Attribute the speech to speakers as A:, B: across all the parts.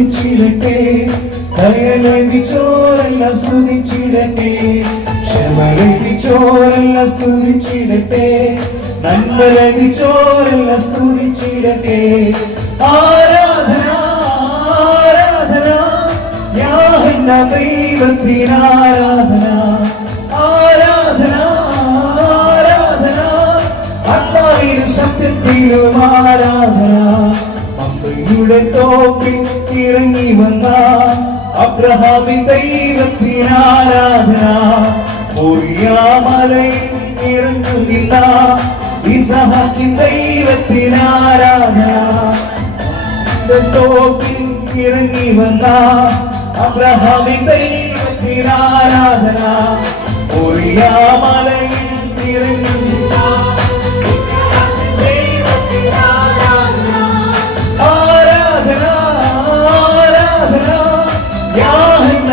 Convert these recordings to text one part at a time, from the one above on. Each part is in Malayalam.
A: സ്തുതിച്ചിടട്ടെ ദയ ലഭിച്ചോരെല്ലാം സ്തുതിച്ചിടട്ടെ ക്ഷമ സ്തുതിച്ചിടട്ടെ നന്മ സ്തുതിച്ചിടട്ടെ. ആരാധന ആരാധന യാഹന്ന ദൈവത്തിന് ആരാധന. ആരാധന ആരാധന സത്യത്തിനും ആരാധന. അമ്മയുടെ തോപ്പിൽ ഇറങ്ങി വന്ന അബ്രഹാമിൻ ദൈവത്തിനാരാധന മലയിൽ ഇറങ്ങുന്നില്ല ഇസഹാക്കിൻ ദൈവത്തിന് ആരാധന. തോപ്പിൽ ഇറങ്ങി വന്ന അബ്രഹാമിൻ ദൈവത്തിന് ആരാധന.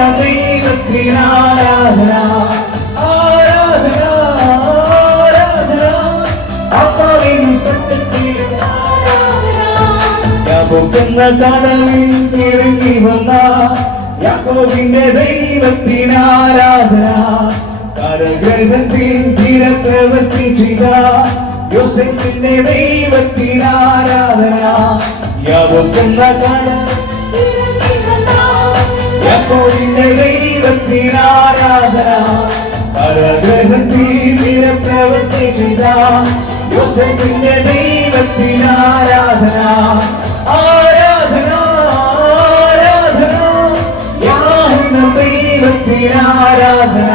A: യാഹന്ന ദൈവത്തിന് ആരാധന ആരാധന. അപ്പാവിനും സത്യത്തിനും യാക്കോബെന്ന കടലിൽ ഇറങ്ങി വന്ന യാക്കോബിന്റെ ദൈവത്തിന് ആരാധന കരഗ്രഹത്തിൽ തീരപ്രവൃത്തി ചെയ്ത യോസെഫിന്റെ ദൈവത്തിനാരാധന. യാക്കോബെന്ന കടലിൽ യാക്കോബിന്റെ ദൈവത്തിന് ആരാധന പരഗ്രഹത്തിൽ വീരപ്രവൃത്തി ചെയ്ത യോസഫിന്റെ ദൈവത്തിന് ആരാധന ആരാധന ആരാധന യാഹുന്ന ദൈവത്തിന് ആരാധന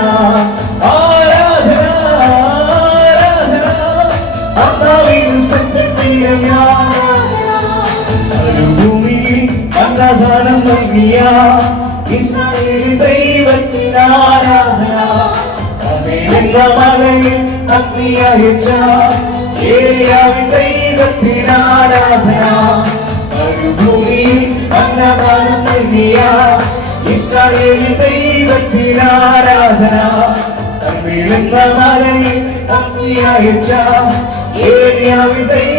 A: ആരാധന മലയിൽ അഗ്നി അയച്ച ഏലിയാവിൻ ദൈവത്തിന് മരുഭൂമിയിൽ അന്നദാനം നൽകിയ ഇസ്രായേൽ ദൈവത്തിന് ആരാധന അമേലിംഗ അഗ്നി അയച്ച ഏലിയാവിൻ ദൈവത്തിന്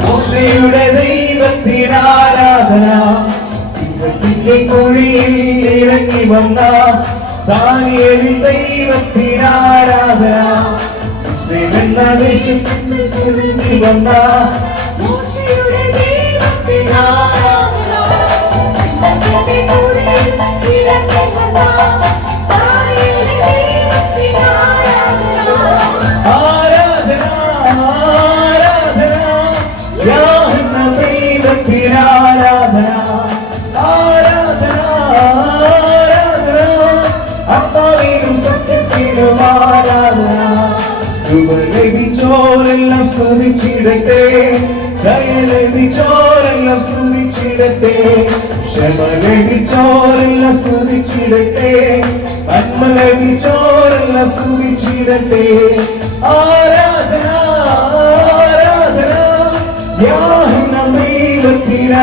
A: മോശയുടെ ദൈവത്തിന് ആരാധന. സിംഹത്തിന്റെ കുഴിയിൽ ഇറങ്ങി വന്ന ദാനിയേലിൻ ദൈവത്തിന് ആരാധന. വിശ്വയുന്ന ദേശത്തിൽ വന്ന ലഭിച്ചോരെല്ലാം സ്തുതിച്ചിടട്ടെ ദയ ലഭിച്ചോരെല്ലാം സ്തുതിച്ചിടട്ടെ ക്ഷമ ലഭിച്ചോരെല്ലാം സ്തുതിച്ചിടട്ടെ നന്മ ലഭിച്ചോരെല്ലാം സ്തുതിച്ചിടട്ടെ. ആരാധന ആരാധന യാഹന ദൈവത്തിന്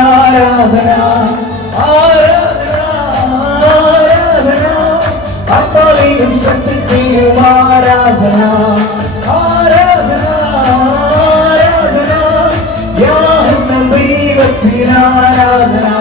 A: ആരാധന യാഹന ദൈവത്തിന് ആരാധന